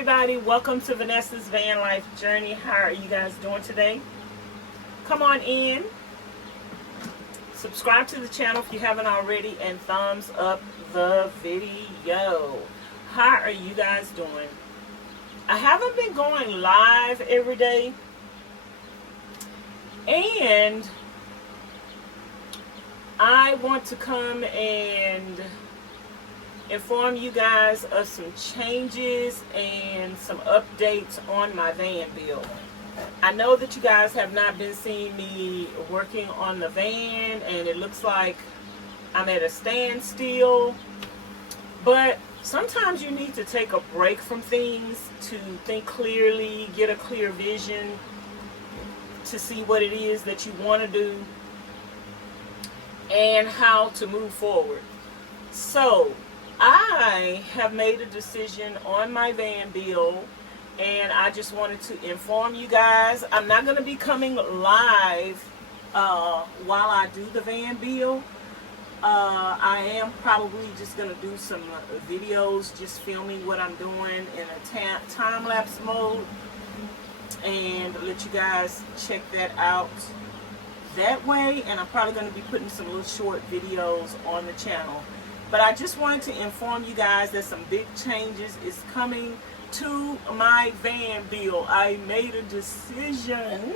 everybody, welcome to Vanessa's van life journey. How are you guys doing today? Come on in, subscribe to the channel if you haven't already, and thumbs up the video. How are you guys doing? I haven't been going live every day, and I want to come and inform you guys of some changes and some updates on my van build. I know that you guys have not been seeing me working on the van, and it looks like I'm at a standstill, but sometimes you need to take a break from things to think clearly, get a clear vision to see what it is that you want to do and how to move forward. So I have made a decision on my van build, and I just wanted to inform you guys. I'm not going to be coming live while I do the van build. I am probably just going to do some videos, just filming what I'm doing in a time-lapse mode, and let you guys check that out that way. And I'm probably going to be putting some little short videos on the channel. But I just wanted to inform you guys that some big changes is coming to my van build. I made a decision,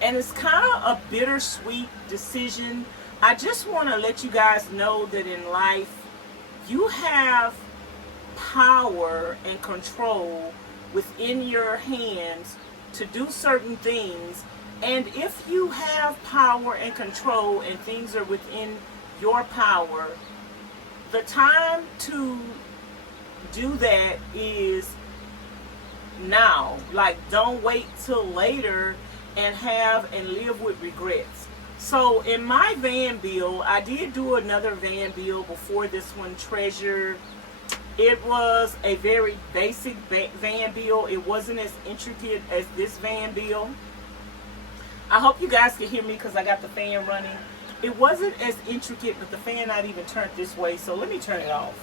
and it's kind of a bittersweet decision. I just want to let you guys know that in life, you have power and control within your hands to do certain things. And if you have power and control and things are within your power, the time to do that is now. Like, don't wait till later and live with regrets. So in my van build, I did do another van build before this one, Treasure. It was a very basic van build. It wasn't as intricate as this van build. I hope you guys can hear me because I got the fan running. It wasn't as intricate, but the fan not even turned this way, so let me turn it off.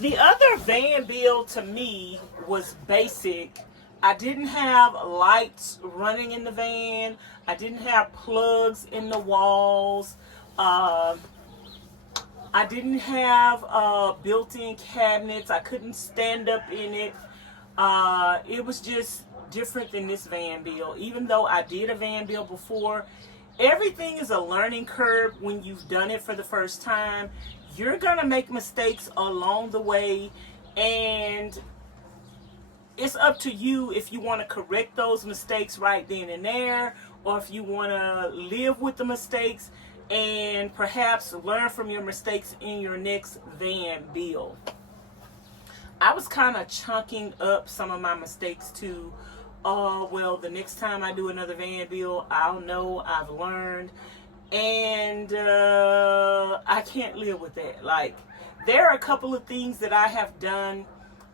The other van build to me was basic. I didn't have lights running in the van. I didn't have plugs in the walls. I didn't have built-in cabinets. I couldn't stand up in it. It was just different than this van build. Even though I did a van build before, everything is a learning curve when you've done it for the first time. You're gonna make mistakes along the way, and it's up to you if you want to correct those mistakes right then and there, or if you want to live with the mistakes and perhaps learn from your mistakes in your next van build. I was kind of chunking up some of my mistakes too. Oh, well, the next time I do another van build, I'll know I've learned. And I can't live with that. Like, there are a couple of things that I have done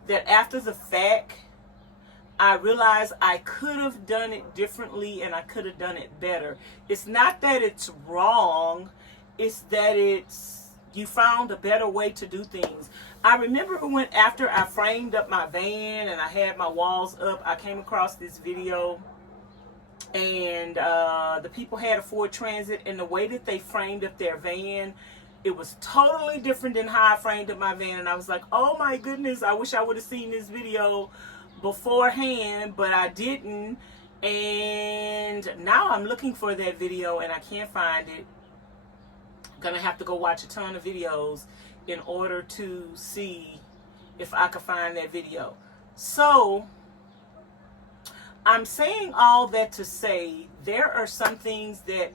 that after the fact, I realized I could have done it differently and I could have done it better. It's not that it's wrong, it's that you found a better way to do things. I remember when after I framed up my van and I had my walls up, I came across this video, and the people had a Ford Transit, and the way that they framed up their van, it was totally different than how I framed up my van. And I was like, oh my goodness, I wish I would have seen this video beforehand, but I didn't. And now I'm looking for that video and I can't find it. I'm gonna have to go watch a ton of videos in order to see if I can find that video. So I'm saying all that to say there are some things that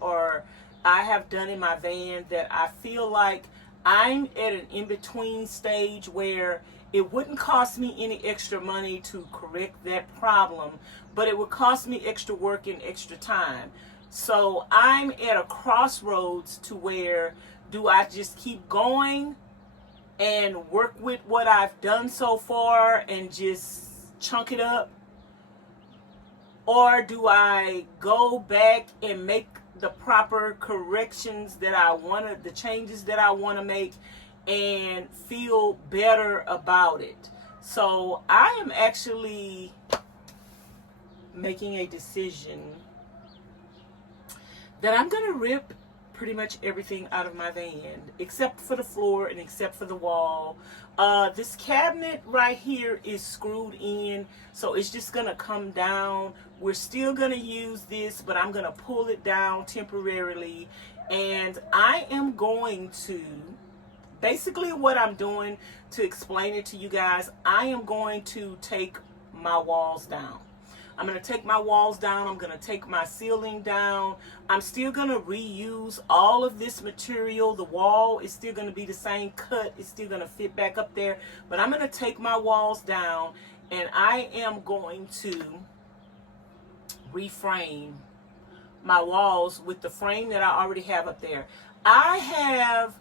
I have done in my van that I feel like I'm at an in-between stage where it wouldn't cost me any extra money to correct that problem, but it would cost me extra work and extra time. So I'm at a crossroads to where, do I just keep going and work with what I've done so far and just chunk it up, or do I go back and make the proper corrections that I want the changes that I want to make and feel better about it? So I am actually making a decision that I'm going to rip pretty much everything out of my van, except for the floor and except for the wall. This cabinet right here is screwed in, so it's just going to come down. We're still going to use this, but I'm going to pull it down temporarily. And I am going to, basically what I'm doing, to explain it to you guys, I am going to take my walls down. I'm going to take my walls down. I'm going to take my ceiling down. I'm still going to reuse all of this material. The wall is still going to be the same cut. It's still going to fit back up there. But I'm going to take my walls down, and I am going to reframe my walls with the frame that I already have up there. I have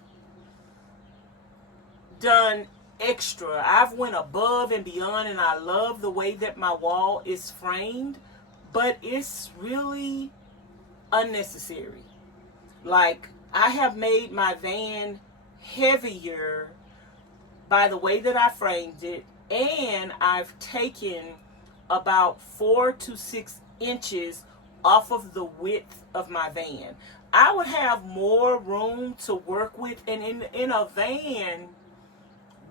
done extra. I've went above and beyond, and I love the way that my wall is framed, but it's really unnecessary. Like, I have made my van heavier by the way that I framed it, and I've taken about 4 to 6 inches off of the width of my van. I would have more room to work with, and in a van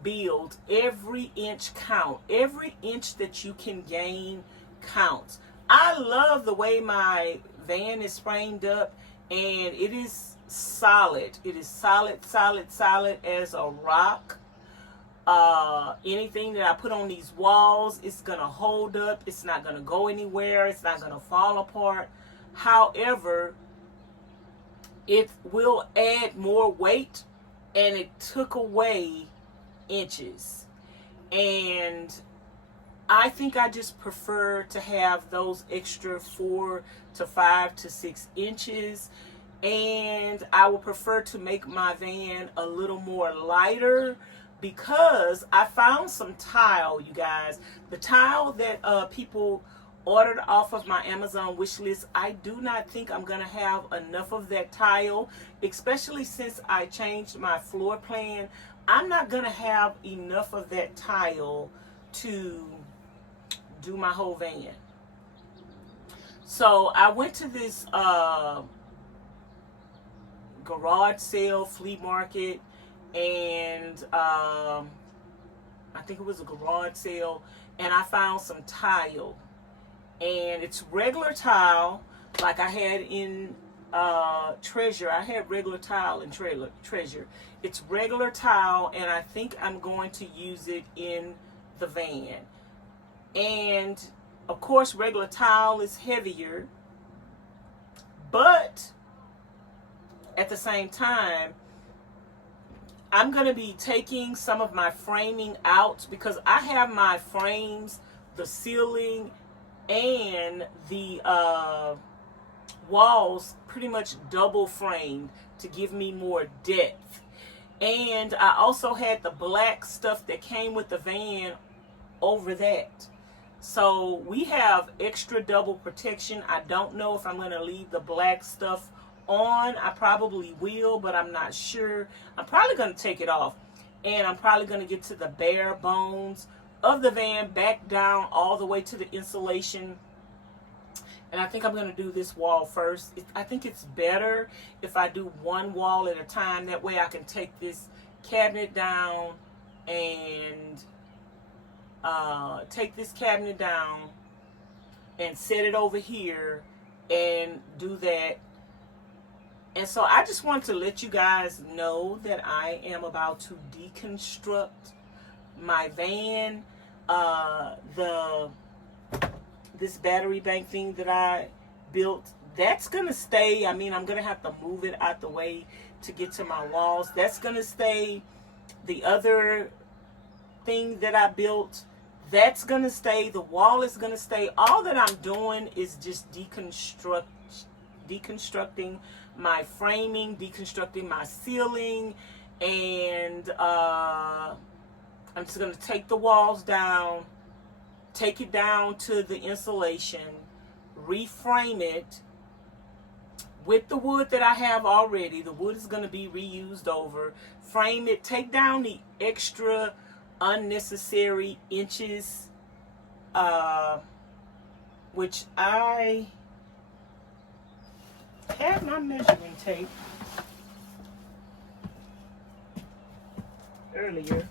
build, every inch count. Every inch that you can gain counts. I love the way my van is framed up, and it is solid. It is solid as a rock. Anything that I put on these walls, it's gonna hold up. It's not gonna go anywhere. It's not gonna fall apart. However, it will add more weight, and it took away inches, and I think I just prefer to have those extra 4 to 5 to 6 inches, and I would prefer to make my van a little more lighter, because I found some tile, you guys. The tile that people ordered off of my Amazon wish list, I do not think I'm gonna have enough of that tile, especially since I changed my floor plan. I'm not gonna have enough of that tile to do my whole van. So I went to this garage sale, flea market, and I think it was a garage sale, and I found some tile, and it's regular tile like I had in Treasure. I had regular tile in Treasure. It's regular tile, and I think I'm going to use it in the van. And of course, regular tile is heavier, but at the same time, I'm going to be taking some of my framing out, because I have my frames, the ceiling, and the walls pretty much double framed to give me more depth. And I also had the black stuff that came with the van over that. So we have extra double protection. I don't know if I'm going to leave the black stuff on. I probably will, but I'm not sure. I'm probably going to take it off, and I'm probably going to get to the bare bones of the van, back down all the way to the insulation. And I think I'm going to do this wall first. I think it's better if I do one wall at a time. That way I can take this cabinet down and set it over here and do that. And so I just want to let you guys know that I am about to deconstruct my van. This battery bank thing that I built, that's gonna stay. I mean, I'm gonna have to move it out the way to get to my walls. That's gonna stay. The other thing that I built, that's gonna stay. The wall is gonna stay. All that I'm doing is just deconstructing my framing, deconstructing my ceiling, and I'm just gonna take the walls down, take it down to the insulation, reframe it with the wood that I have already. The wood is going to be reused over. Frame it, take down the extra unnecessary inches, which I have my measuring tape earlier.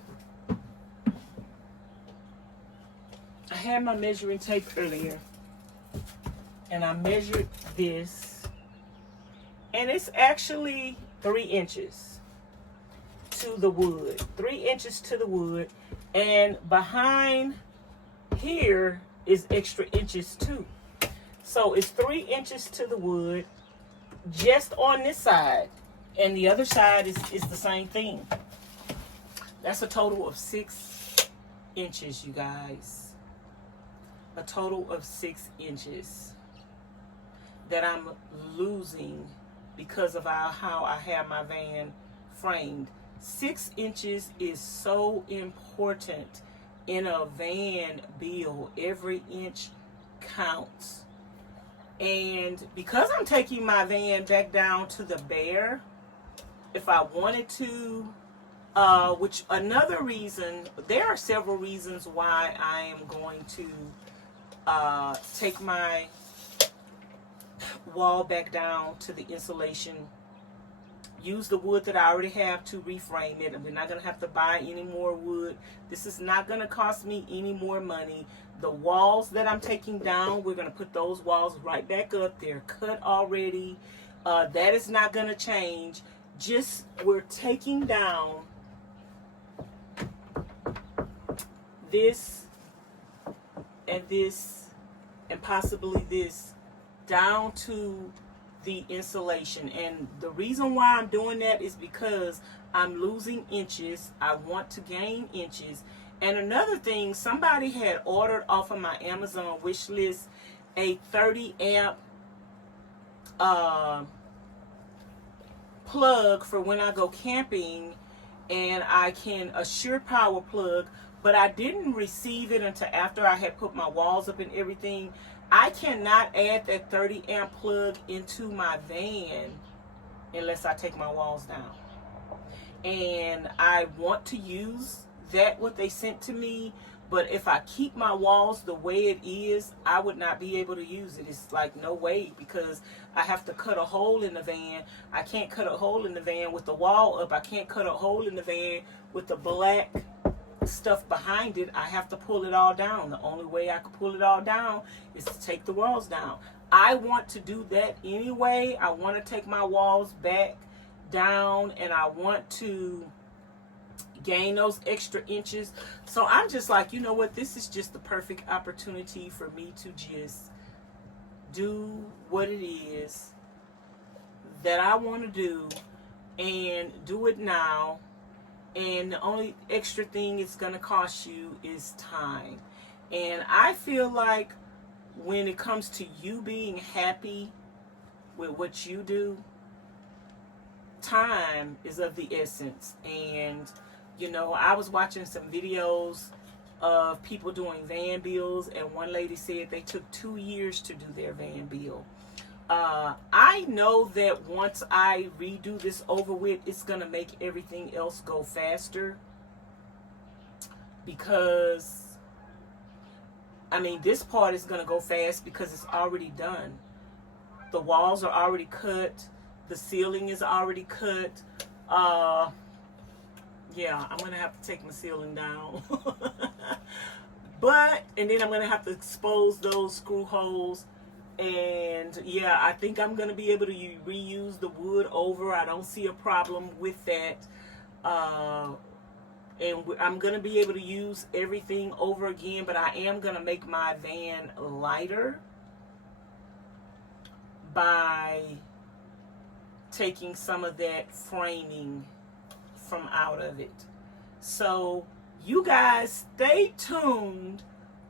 I had my measuring tape earlier, and I measured this, and it's actually 3 inches to the wood. 3 inches to the wood, and behind here is extra inches too. So it's 3 inches to the wood just on this side, and the other side is the same thing. That's a total of 6 inches, you guys. A total of 6 inches that I'm losing because of how I have my van framed. 6 inches is so important in a van build. Every inch counts. And because I'm taking my van back down to the bare, if I wanted to, which another reason, there are several reasons why I am going to take my wall back down to the insulation. Use the wood that I already have to reframe it, and we're not going to have to buy any more wood. This is not going to cost me any more money. The walls that I'm taking down, we're going to put those walls right back up. They're cut already. That is not going to change. Just we're taking down this and this and possibly this down to the insulation. And the reason why I'm doing that is because I'm losing inches. I want to gain inches. And another thing, somebody had ordered off of my Amazon wish list a 30 amp plug for when I go camping, and I can a sure power plug, but I didn't receive it until after I had put my walls up and everything. I cannot add that 30 amp plug into my van unless I take my walls down. And I want to use that what they sent to me, but if I keep my walls the way it is, I would not be able to use it. It's like no way, because I have to cut a hole in the van. I can't cut a hole in the van with the wall up. I can't cut a hole in the van with the black stuff behind it. I have to pull it all down. The only way I can pull it all down is to take the walls down. I want to do that anyway. I want to take my walls back down, and I want to gain those extra inches. So I'm just like, you know what, this is just the perfect opportunity for me to just do what it is that I want to do, and do it now. And the only extra thing it's going to cost you is time. And I feel like when it comes to you being happy with what you do, time is of the essence. And you know, I was watching some videos of people doing van builds, and one lady said they took 2 years to do their van build. I know that once I redo this over with, it's going to make everything else go faster. Because, I mean, this part is going to go fast because it's already done. The walls are already cut. The ceiling is already cut. Yeah, I'm going to have to take my ceiling down. And then I'm going to have to expose those screw holes. And yeah, I think I'm going to be able to reuse the wood over. I don't see a problem with that. And I'm going to be able to use everything over again. But I am going to make my van lighter by taking some of that framing from out of it. So you guys stay tuned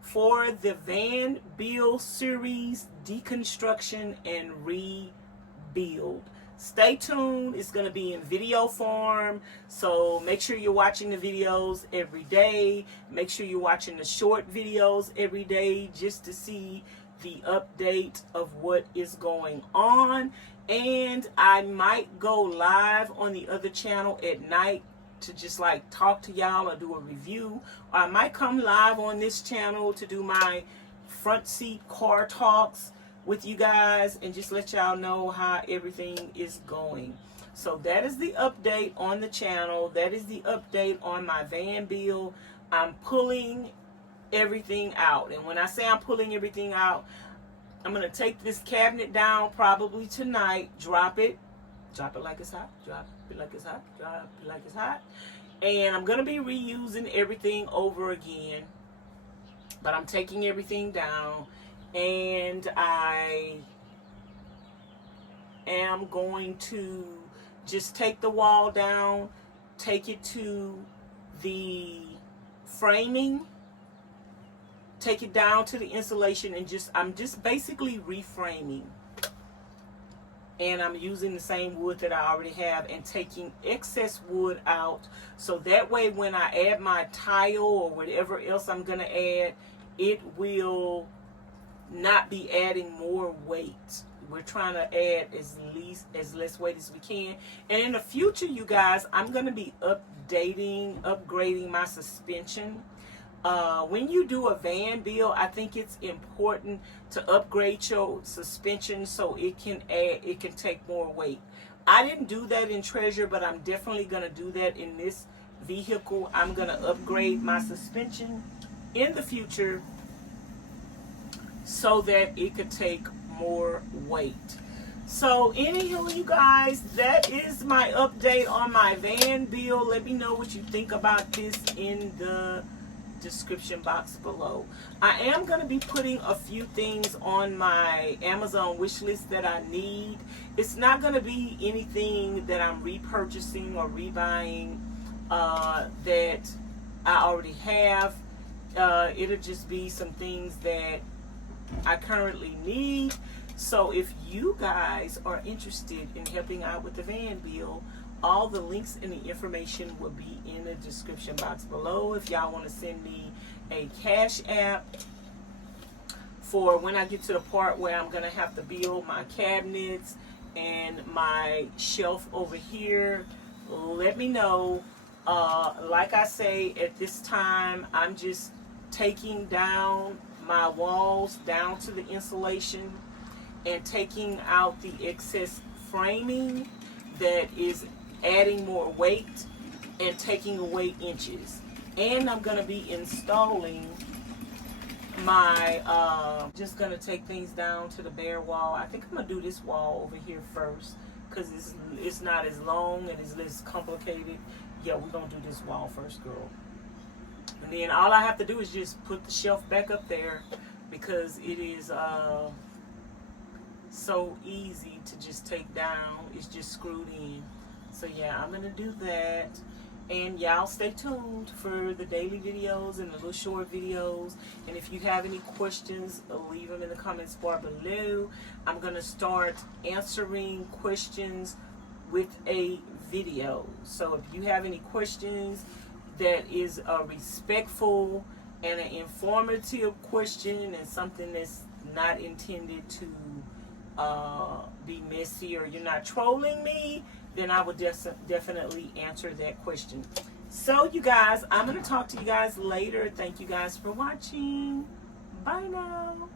for the van build series, deconstruction and rebuild. Stay tuned. It's going to be in video form, so make sure you're watching the videos every day. Make sure you're watching the short videos every day just to see the update of what is going on. And I might go live on the other channel at night to just like talk to y'all or do a review. Or I might come live on this channel to do my front seat car talks with you guys and just let y'all know how everything is going. So that is the update on the channel. That is the update on my van bill. I'm pulling everything out. And when I say I'm pulling everything out, I'm going to take this cabinet down probably tonight, drop it like it's hot, drop it like it's hot, drop it like it's hot. And I'm going to be reusing everything over again. But I'm taking everything down, and I am going to just take the wall down, take it to the framing, take it down to the insulation, and I'm just basically reframing. And I'm using the same wood that I already have and taking excess wood out, so that way when I add my tile or whatever else I'm going to add, it will not be adding more weight. We're trying to add as less weight as we can. And in the future, you guys, I'm going to be upgrading my suspension. When you do a van build, I think it's important to upgrade your suspension so it can take more weight. I didn't do that in Treasure, but I'm definitely going to do that in this vehicle. I'm going to upgrade my suspension in the future so that it could take more weight. So anywho, you guys, that is my update on my van build. Let me know what you think about this in the description box below. I am going to be putting a few things on my Amazon wish list that I need. It's not going to be anything that I'm repurchasing or rebuying that I already have. It'll just be some things that I currently need. So if you guys are interested in helping out with the van build, all the links and the information will be in the description box below. If y'all want to send me a Cash App for when I get to the part where I'm going to have to build my cabinets and my shelf over here, let me know. Like I say, at this time, I'm just taking down my walls down to the insulation and taking out the excess framing that is adding more weight and taking away inches. And I'm going to be installing my just going to take things down to the bare wall. I think I'm going to do this wall over here first because it's not as long and it's less complicated. Yeah, we're going to do this wall first, girl. And then all I have to do is just put the shelf back up there because it is so easy to just take down. It's just screwed in. So yeah, I'm gonna do that. And y'all stay tuned for the daily videos and the little short videos. And if you have any questions, leave them in the comments bar below. I'm gonna start answering questions with a video. So if you have any questions that is a respectful and an informative question and something that's not intended to be messy, or you're not trolling me, then I would definitely answer that question. So you guys, I'm going to talk to you guys later. Thank you guys for watching. Bye now.